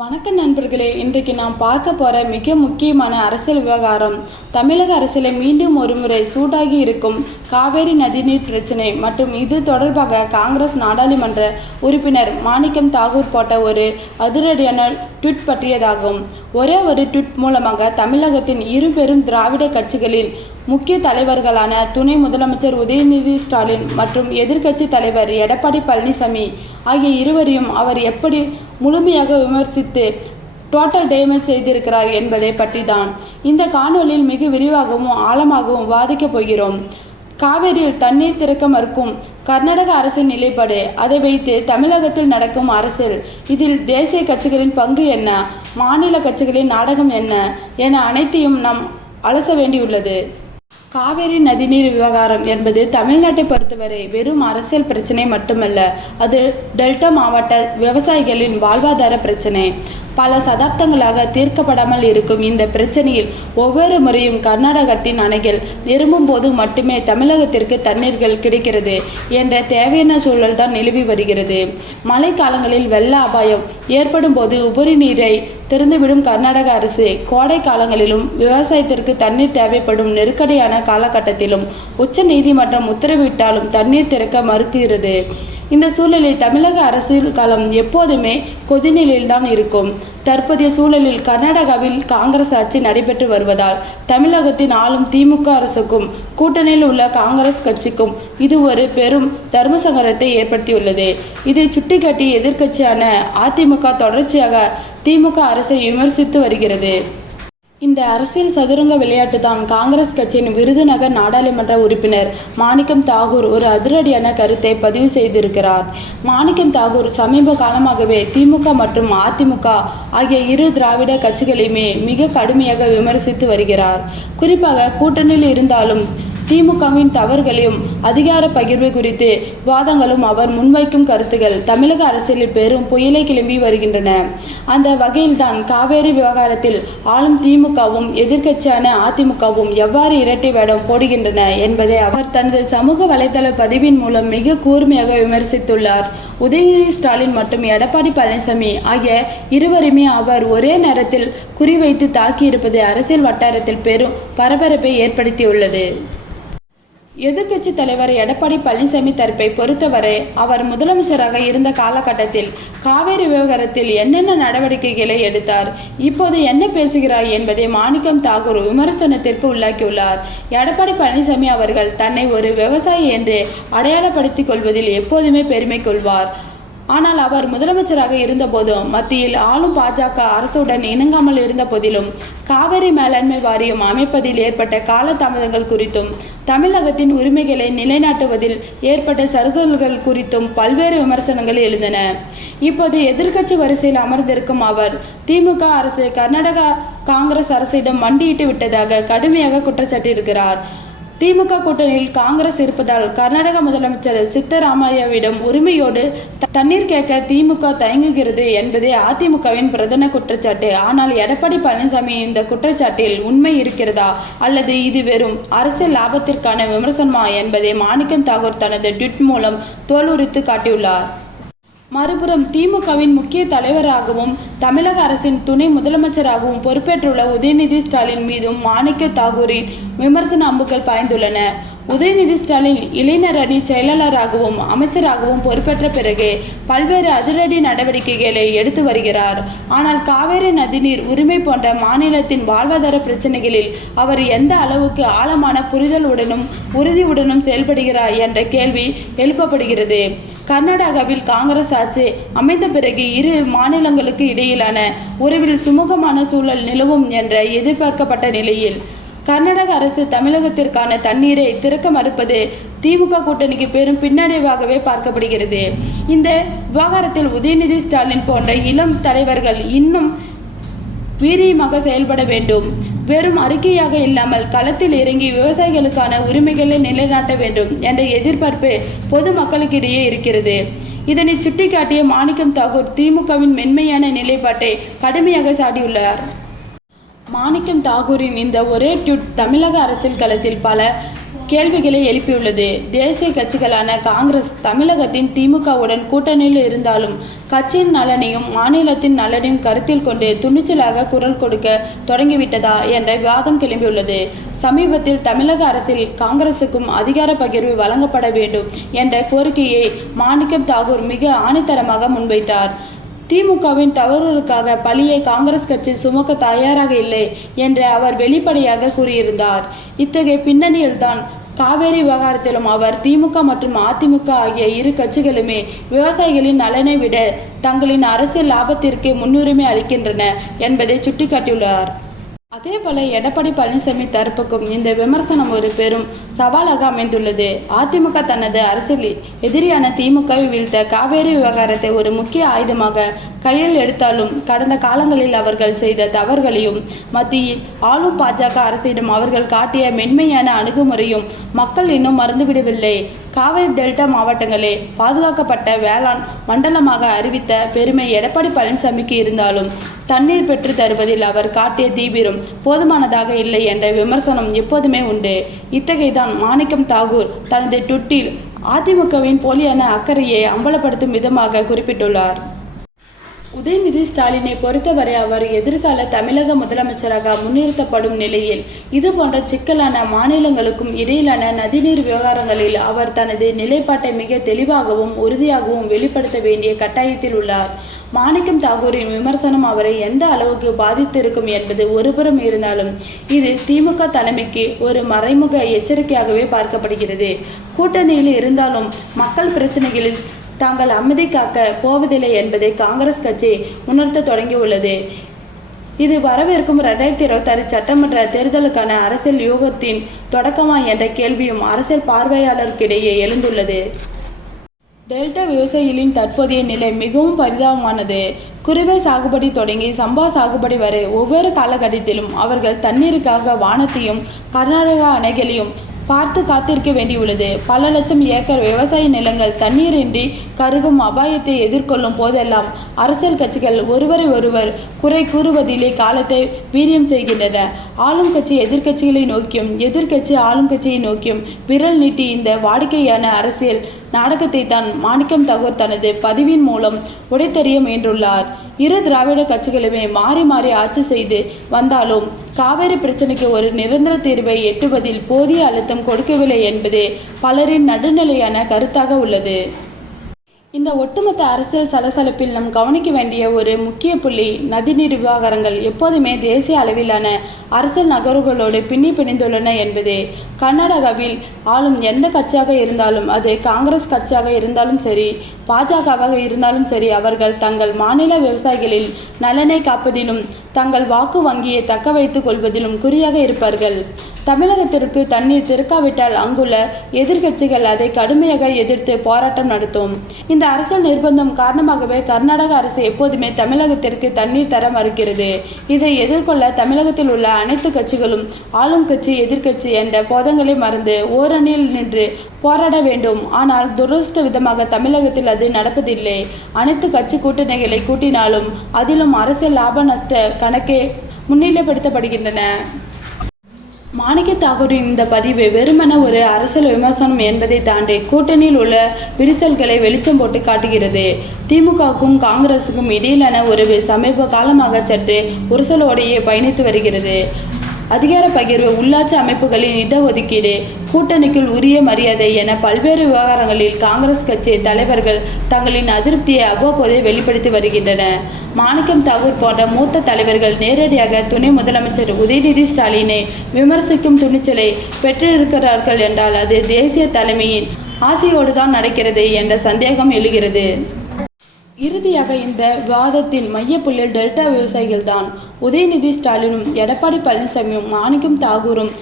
வணக்கம் நண்பர்களே, இன்றைக்கு நாம் பார்க்க போகிற மிக முக்கியமான அரசியல் விவகாரம் தமிழக அரசியலை மீண்டும் ஒருமுறை சூடாகி இருக்கும் காவேரி நதிநீர் பிரச்சினை மற்றும் இது தொடர்பாக காங்கிரஸ் நாடாளுமன்ற உறுப்பினர் மாணிக்கம் தாகூர் போட்ட ஒரு அதிரடியான ட்வீட் பற்றியதாகும். ஒரே ஒரு ட்வீட் மூலமாக தமிழகத்தின் இரு பெரும் திராவிட கட்சிகளின் முக்கிய தலைவர்களான துணை முதலமைச்சர் உதயநிதி ஸ்டாலின் மற்றும் எதிர்க்கட்சி தலைவர் எடப்பாடி பழனிசாமி ஆகிய இருவரையும் அவர் எப்படி முழுமையாக விமர்சித்து டோட்டல் டேமேஜ் செய்திருக்கிறார் என்பதை பற்றி தான் இந்த காணொலியில் மிக விரிவாகவும் ஆழமாகவும் வாதிக்கப் போகிறோம். காவேரியில் தண்ணீர் திறக்க மறுக்கும் கர்நாடக அரசின் நிலைப்பாடு, அதை வைத்து தமிழகத்தில் நடக்கும் அரசியல், இதில் தேசிய கட்சிகளின் பங்கு என்ன, மாநில கட்சிகளின் நாடகம் என்ன என அனைத்தையும் நாம் அலச வேண்டியுள்ளது. காவேரி நதிநீர் விவகாரம் என்பது தமிழ்நாட்டை பொறுத்தவரை வெறும் அரசியல் பிரச்சனை மட்டுமல்ல, அது டெல்டா மாவட்ட விவசாயிகளின் வாழ்வாதார பிரச்சனை. பல சதாப்தங்களாக தீர்க்கப்படாமல் இருக்கும் இந்த பிரச்சனையில் ஒவ்வொரு முறையும் கர்நாடகத்தின் அணைகள் நிரம்பும் போது மட்டுமே தமிழகத்திற்கு தண்ணீர்கள் கிடைக்கிறது என்ற தேவையான சூழல் தான் நிலவி வருகிறது. மழை காலங்களில் வெள்ள அபாயம் ஏற்படும் போது உபரி நீரை திறந்துவிடும் கர்நாடக அரசு, கோடை காலங்களிலும் விவசாயத்திற்கு தண்ணீர் தேவைப்படும் நெருக்கடியான காலகட்டத்திலும் உச்ச நீதிமன்றம் உத்தரவிட்டாலும் தண்ணீர் திறக்க மறுக்கிறது. இந்த சூழலில் தமிழக அரசியல் களம் எப்போதுமே கொதிநிலையில்தான் இருக்கும். தற்போதைய சூழலில் கர்நாடகாவில் காங்கிரஸ் ஆட்சி நடைபெற்று வருவதால் தமிழகத்தின் ஆளும் திமுக அரசுக்கும் கூட்டணியில் உள்ள காங்கிரஸ் கட்சிக்கும் இது ஒரு பெரும் தர்ம சங்கடத்தை ஏற்படுத்தியுள்ளது. இதை சுட்டிக்காட்டி எதிர்க்கட்சியான அதிமுக தொடர்ச்சியாக திமுக அரசை விமர்சித்து வருகிறது. இந்த அரசியல் சதுரங்க விளையாட்டு தான் காங்கிரஸ் கட்சியின் விருதுநகர் நாடாளுமன்ற உறுப்பினர் மாணிக்கம் தாகூர் ஒரு அதிரடியான கருத்தை பதிவு செய்திருக்கிறார். மாணிக்கம் தாகூர் சமீப காலமாகவே திமுக மற்றும் அதிமுக ஆகிய இரு திராவிட கட்சிகளையுமே மிக கடுமையாக விமர்சித்து வருகிறார். குறிப்பாக கூட்டணியில் இருந்தாலும் திமுகவின் தவறுகளையும் அதிகார பகிர்வு குறித்து வாதங்களும் அவர் முன்வைக்கும் கருத்துகள் தமிழக அரசியலில் பெரும் புயலை கிளம்பி வருகின்றன. அந்த வகையில்தான் காவேரி விவகாரத்தில் ஆளும் திமுகவும் எதிர்க்கட்சியான அதிமுகவும் எவ்வாறு இரட்டை வேடம் போடுகின்றன என்பதை அவர் தனது சமூக வலைதள பதிவின் மூலம் மிக கூர்மையாக விமர்சித்துள்ளார். உதயநிதி ஸ்டாலின் மற்றும் எடப்பாடி பழனிசாமி ஆகிய இருவருமே அவர் ஒரே நேரத்தில் குறிவைத்து தாக்கியிருப்பது அரசியல் வட்டாரத்தில் பெரும் பரபரப்பை ஏற்படுத்தியுள்ளது. எதிர்க்கட்சி தலைவர் எடப்பாடி பழனிசாமி தரப்பை பொறுத்தவரை அவர் முதலமைச்சராக இருந்த காலகட்டத்தில் காவேரி விவகாரத்தில் என்னென்ன நடவடிக்கைகளை எடுத்தார், இப்போது என்ன பேசுகிறார் என்பதை மாணிக்கம் தாகூர் விமர்சனத்திற்கு உள்ளாக்கியுள்ளார். எடப்பாடி பழனிசாமி அவர்கள் தன்னை ஒரு விவசாயி என்று அடையாளப்படுத்திக் கொள்வதில் எப்போதுமே பெருமை கொள்வார். ஆனால் அவர் முதலமைச்சராக இருந்தபோதும் மத்தியில் ஆளும் பாஜக அரசுடன் இணங்காமல் இருந்த போதிலும் காவிரி மேலாண்மை வாரியம் அமைப்பதில் ஏற்பட்ட காலதாமதங்கள் குறித்தும் தமிழகத்தின் உரிமைகளை நிலைநாட்டுவதில் ஏற்பட்ட சறுக்கல்கள் குறித்தும் பல்வேறு விமர்சனங்கள் எழுந்தன. இப்போது எதிர்க்கட்சி வரிசையில் அமர்ந்திருக்கும் அவர் திமுக அரசு கர்நாடகா காங்கிரஸ் அரசிடம் மண்டியிட்டு விட்டதாக கடுமையாக குற்றச்சாட்டியிருக்கிறார். திமுக கூட்டணியில் காங்கிரஸ் இருப்பதால் கர்நாடக முதலமைச்சர் சித்தராமையாவிடம் உரிமையோடு தண்ணீர் கேட்க திமுக தயங்குகிறது என்பதே அதிமுகவின் பிரதான குற்றச்சாட்டு. ஆனால் எடப்பாடி பழனிசாமி இந்த குற்றச்சாட்டில் உண்மை இருக்கிறதா அல்லது இது வெறும் அரசியல் லாபத்திற்கான விமர்சனமா என்பதை மாணிக்கம் தாகூர் தனது ட்வீட் மூலம் தோலுரித்து காட்டியுள்ளார். மறுபுறம் திமுகவின் முக்கிய தலைவராகவும் தமிழக அரசின் துணை முதலமைச்சராகவும் பொறுப்பேற்றுள்ள உதயநிதி ஸ்டாலின் மீதும் மாணிக்கம் தாகூரின் விமர்சன அம்புகள் பாய்ந்துள்ளன. உதயநிதி ஸ்டாலின் இளைஞர் அணி செயலாளராகவும் அமைச்சராகவும் பொறுப்பேற்ற பிறகு பல்வேறு அதிரடி நடவடிக்கைகளை எடுத்து வருகிறார். ஆனால் காவேரி நதிநீர் உரிமை போன்ற மாநிலத்தின் வாழ்வாதார பிரச்சனைகளில் அவர் எந்த அளவுக்கு ஆழமான புரிதலுடனும் உறுதியுடனும் செயல்படுகிறார் என்ற கேள்வி எழுப்பப்படுகிறது. கர்நாடகாவில் காங்கிரஸ் ஆட்சி அமைந்த பிறகு இரு மாநிலங்களுக்கு இடையிலான உறவில் சுமூகமான சூழல் நிலவும் என்ற எதிர்பார்க்கப்பட்ட நிலையில் கர்நாடக அரசு தமிழகத்திற்கான தண்ணீரை திறக்க மறுப்பது திமுக கூட்டணிக்கு பெரும் பின்னடைவாகவே பார்க்கப்படுகிறது. இந்த விவகாரத்தில் உதயநிதி ஸ்டாலின் போன்ற இளம் தலைவர்கள் இன்னும் வீரியமாக செயல்பட வேண்டும். வெறும் அறிக்கையாக இல்லாமல் களத்தில் இறங்கி விவசாயிகளுக்கான உரிமைகளை நிலைநாட்ட வேண்டும் என்ற எதிர்பார்ப்பு பொதுமக்களுக்கிடையே இருக்கிறது. இதனை சுட்டிக்காட்டிய மாணிக்கம் தாகூர் திமுகவின் மென்மையான நிலைப்பாட்டை கடுமையாக சாடியுள்ளார். மாணிக்கம் தாகூரின் இந்த ஒரே ட்வீட் தமிழக அரசியல் களத்தில் பல கேள்விகளை எழுப்பியுள்ளது. தேசிய கட்சிகளான காங்கிரஸ் தமிழகத்தின் திமுகவுடன் கூட்டணியில் இருந்தாலும் கட்சியின் நலனையும் மாநிலத்தின் நலனையும் கருத்தில் கொண்டு துணிச்சலாக குரல் கொடுக்க தொடங்கிவிட்டதா என்ற விவாதம் கிளம்பியுள்ளது. சமீபத்தில் தமிழக அரசில் காங்கிரசுக்கும் அதிகார பகிர்வு வழங்கப்பட வேண்டும் என்ற கோரிக்கையை மாணிக்கம் தாகூர் மிக ஆணித்தரமாக முன்வைத்தார். திமுகவின் தவறுகளுக்காக பழியை காங்கிரஸ் கட்சி சுமக்க தயாராக இல்லை என்று அவர் வெளிப்படையாக கூறியிருந்தார். இத்தகைய பின்னணியில்தான் காவேரி விவகாரத்திலும் அவர் திமுக மற்றும் அதிமுக ஆகிய இரு கட்சிகளுமே விவசாயிகளின் நலனை விட தங்களின் அரசியல் லாபத்திற்கு முன்னுரிமை அளிக்கின்றன என்பதை சுட்டிக்காட்டியுள்ளார். அதேபோல எடப்பாடி பழனிசாமி தரப்புக்கும் இந்த விமர்சனம் ஒரு பெரும் சவாலாக அமைந்துள்ளது. அதிமுக தனது அரசியல் எதிரியான திமுகவை வீழ்த்த காவேரி விவகாரத்தை ஒரு முக்கிய ஆயுதமாக கையில் எடுத்தாலும் கடந்த காலங்களில் அவர்கள் செய்த தவறுகளையும் மத்தியில் ஆளும் பாஜக அரசிடம் அவர்கள் காட்டிய மென்மையான அணுகுமுறையும் மக்கள் இன்னும் மறந்துவிடவில்லை. காவிரி டெல்டா மாவட்டங்களே பாதுகாக்கப்பட்ட வேளாண் மண்டலமாக அறிவித்த பெருமை எடப்பாடி பழனிசாமிக்கு இருந்தாலும் தண்ணீர் பெற்று தருவதில் அவர் காட்டிய தீவிரம் போதுமானதாக இல்லை என்ற விமர்சனம் எப்போதுமே உண்டு. இத்தகையதான் மாணிக்கம் தாகூர் தனது ட்விட்டில் அதிமுகவின் போலியான அக்கறையை அம்பலப்படுத்தும் விதமாக குறிப்பிட்டுள்ளார். உதயநிதி ஸ்டாலினை பொறுத்தவரை அவர் எதிர்கால தமிழக முதலமைச்சராக முன்னிறுத்தப்படும் நிலையில் இதுபோன்ற சிக்கலான மாநிலங்களுக்கும் இடையிலான நதிநீர் விவகாரங்களில் அவர் தனது நிலைப்பாட்டை மிக தெளிவாகவும் உறுதியாகவும் வெளிப்படுத்த வேண்டிய கட்டாயத்தில் உள்ளார். மாணிக்கம் தாகூரின் விமர்சனம் அவரை எந்த அளவுக்கு பாதித்திருக்கும் என்பது ஒருபுறம் இருந்தாலும் இது திமுக தலைமைக்கு ஒரு மறைமுக எச்சரிக்கையாகவே பார்க்கப்படுகிறது. கூட்டணியில் இருந்தாலும் மக்கள் பிரச்சனைகளில் தாங்கள் அமைதி காக்க போவதில்லை என்பதை காங்கிரஸ் கட்சி உணர்த்த தொடங்கியுள்ளது. இது வரவிருக்கும் 2026 சட்டமன்ற தேர்தலுக்கான அரசியல் யூகத்தின் தொடக்கமா என்ற கேள்வியும் அரசியல் பார்வையாளர்களிடையே எழுந்துள்ளது. டெல்டா விவசாயிகளின் தற்போதைய நிலை மிகவும் பரிதாபமானது. குறுவை சாகுபடி தொடங்கி சம்பா சாகுபடி வரை ஒவ்வொரு காலகட்டத்திலும் அவர்கள் தண்ணீருக்காக வானத்தையும் கர்நாடகா அணைகளையும் பார்த்து காத்திருக்க வேண்டியுள்ளது. பல லட்சம் ஏக்கர் விவசாய நிலங்கள் தண்ணீரின்றி கருகும் அபாயத்தை எதிர்கொள்ளும் போதெல்லாம் அரசியல் கட்சிகள் ஒருவரை ஒருவர் குறை கூறுவதிலே காலத்தை வீரியம் செய்கின்றன. ஆளும் கட்சி எதிர்கட்சிகளை நோக்கியும் எதிர்கட்சி ஆளும் கட்சியை நோக்கியும் விரல் நீட்டி இந்த வாடிக்கையான அரசியல் நாடகத்தை தான் மாணிக்கம் தாகூர் தனது பதிவின் மூலம் உடைத்தெறிய முயன்றுள்ளார். இரு திராவிட கட்சிகளுமே மாறி மாறி ஆட்சி செய்து வந்தாலும் காவேரி பிரச்சனைக்கு ஒரு நிரந்தர தீர்வை எட்டுவதில் போதிய அழுத்தம் கொடுக்கவில்லை என்பதே பலரின் நடுநிலையான கருத்தாக உள்ளது. இந்த ஒட்டுமொத்த அரசியல் சலசலப்பில் நாம் கவனிக்க வேண்டிய ஒரு முக்கிய புள்ளி நதிநீர் விவகாரங்கள் எப்போதுமே தேசிய அளவிலான அரசியல் நகர்வுகளோடு பிணைந்துள்ளன என்பதே. கர்நாடகாவில் ஆளும் எந்த கட்சியாக இருந்தாலும் அது காங்கிரஸ் கட்சியாக இருந்தாலும் சரி பாஜகவாக இருந்தாலும் சரி அவர்கள் தங்கள் மாநில விவசாயிகளின் நலனை காப்பதிலும் தங்கள் வாக்கு வங்கியை தக்க வைத்துக் கொள்வதிலும் குறியாக இருப்பார்கள். தமிழகத்திற்கு தண்ணீர் திறக்காவிட்டால் அங்குள்ள எதிர்கட்சிகள் அதை கடுமையாக எதிர்த்து போராட்டம் நடத்தும். இந்த அரசியல் நிர்பந்தம் காரணமாகவே கர்நாடக அரசு எப்போதுமே தமிழகத்திற்கு தண்ணீர் தர மறுக்கிறது. இதை எதிர்கொள்ள தமிழகத்தில் உள்ள அனைத்து கட்சிகளும் ஆளும் கட்சி எதிர்கட்சி என்ற போதங்களை மறந்து ஓரணியில் நின்று போராட வேண்டும். ஆனால் துரதிர்ஷ்ட விதமாக தமிழகத்தில் அது நடப்பதில்லை. அனைத்து கட்சி கூட்டணிகளை கூட்டினாலும் அதிலும் அரசியல் லாப நஷ்ட கணக்கே முன்னிலைப்படுத்தப்படுகின்றன. மாணிக்க தாகூரின் இந்த பதிவு வெறுமன ஒரு அரசியல் விமர்சனம் என்பதை தாண்டி கூட்டணியில் உள்ள விரிசல்களை வெளிச்சம் போட்டு காட்டுகிறது. திமுகவுக்கும் காங்கிரசுக்கும் இடையிலான ஒரு சமீப காலமாக சற்று உரசலோடையே பயணித்து வருகிறது. அதிகார பகிர்வு, உள்ளாட்சி அமைப்புகளின் இடஒதுக்கீடு, கூட்டணிக்குள் உரிய மரியாதை என பல்வேறு விவகாரங்களில் காங்கிரஸ் கட்சி தலைவர்கள் தங்களின் அதிருப்தியை அவ்வப்போதே வெளிப்படுத்தி வருகின்றனர். மாணிக்கம் தாகூர் போன்ற மூத்த தலைவர்கள் நேரடியாக துணை முதலமைச்சர் உதயநிதி ஸ்டாலினை விமர்சிக்கும் துணிச்சலை பெற்றிருக்கிறார்கள் என்றால் அது தேசிய தலைமையின் ஆசையோடு தான் நடக்கிறது என்ற சந்தேகம் எழுகிறது. இறுதியாக இந்த விவாதத்தின் மையப்புள்ளி டெல்டா விவசாயிகள் தான். உதயநிதி ஸ்டாலினும் எடப்பாடி பழனிசாமியும் மாணிக்கம் தாகூரும்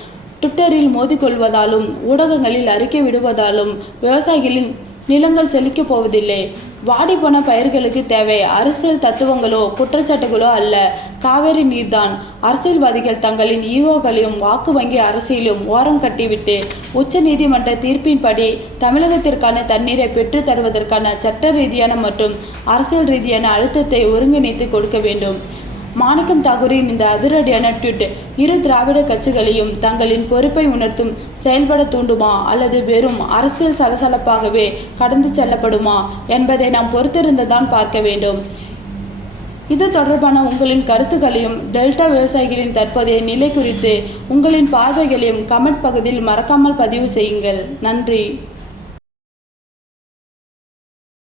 ட்விட்டரில் மோதிக்கொள்வதாலும் ஊடகங்களில் அறிக்கை விடுவதாலும் விவசாயிகளின் நிலங்கள் செழிக்கப் போவதில்லை. வாடிப்போன பயிர்களுக்கு தேவை அரசியல் தத்துவங்களோ குற்றச்சாட்டுகளோ அல்ல, காவேரி நீர்தான். அரசியல்வாதிகள் தங்களின் ஈகோகளையும் வாக்கு வங்கி அரசியலும் ஓரம் கட்டிவிட்டு உச்ச நீதிமன்ற தீர்ப்பின்படி தமிழகத்திற்கான தண்ணீரை பெற்று தருவதற்கான சட்ட ரீதியான மற்றும் அரசியல் ரீதியான அழுத்தத்தை ஒருங்கிணைத்து கொடுக்க வேண்டும். மாணிக்கம் தாகூரின் இந்த அதிரடியான ட்வீட் இரு திராவிட கட்சிகளையும் தங்களின் பொறுப்பை உணர்த்தும் செயல்பட தூண்டுமா அல்லது வெறும் அரசியல் சலசலப்பாகவே கடந்து செல்லப்படுமா என்பதை நாம் பொறுத்திருந்துதான் பார்க்க வேண்டும். இது தொடர்பான உங்களின் கருத்துக்களையும் டெல்டா விவசாயிகளின் தற்போதைய நிலை குறித்து உங்களின் பார்வைகளையும் கமெண்ட் பகுதியில் மறக்காமல் பதிவு செய்யுங்கள். நன்றி.